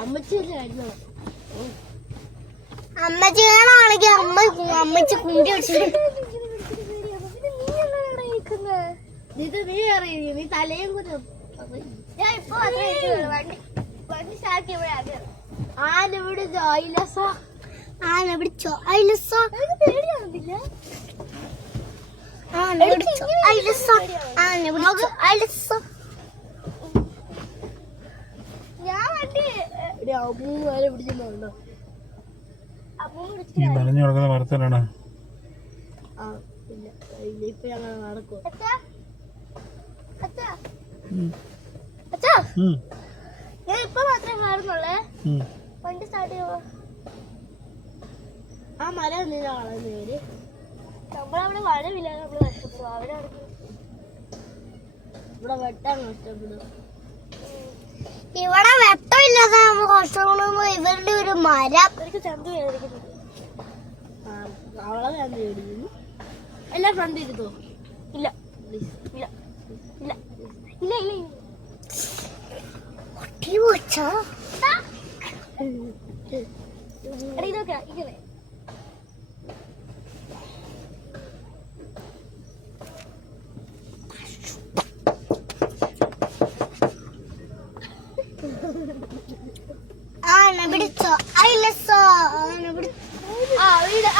അമ്മച്ചിയാണെങ്കിൽ അമ്മച്ചി കുണ്ടി വെച്ചിട്ട് ഇത് നീ അറിയ നീ തലയും കുഞ്ഞും ഞാൻ ഇപ്പൊ വണ്ടി സ്റ്റാർട്ട് ചെയ്യുമ്പോഴാണ് ആനവിടെ ജോയിലസ ആനവിടെ ചോയിലസ പേടിയാവുന്നില്ല ആനവിടെ ചോയിലസ ആനവിടെ ചോയിലസ ഞാൻ വണ്ടി അമ്മൂന്ന് വരെ പിടിച്ചിട്ടുണ്ടോ ഈ നനഞ്ഞു കിടക്കുന്ന മരത്തിലാണ്. ഇപ്പൊ ഞങ്ങൾ നടക്കും ഞാൻ ഇപ്പൊ മാത്രമേ മാറുന്നുള്ളേ വണ്ടി സ്റ്റാർട്ട് ചെയ്യുമ്പോ ആ മരം എന്തിനാ വളർന്നു പേര് നമ്മളവിടെ മരമില്ല നമ്മള് കഷ്ടപ്പെടും അവിടെ ഇവിടെ വെട്ടാൻ കഷ്ടപ്പെടും ഇവിടെ വെട്ടമില്ലാതെ നമ്മൾ കഷ്ടപ്പെടുമ്പോ ഇവരുടെ ഒരു മരം എനിക്ക് ചന്ത വേദനിക്കുന്നു അവളെ ചന്ത വേദിക്കുന്നു എല്ലാം ഫ്രണ്ട് ഇരുത്തോ ഇല്ല ഇല്ല ഇല്ല ഇല്ല ഇല്ല ഇതൊക്കെ ഇങ്ങനെ ആന പിടിച്ചോ ഐലസോ ആന പിടിച്ചോ വീട്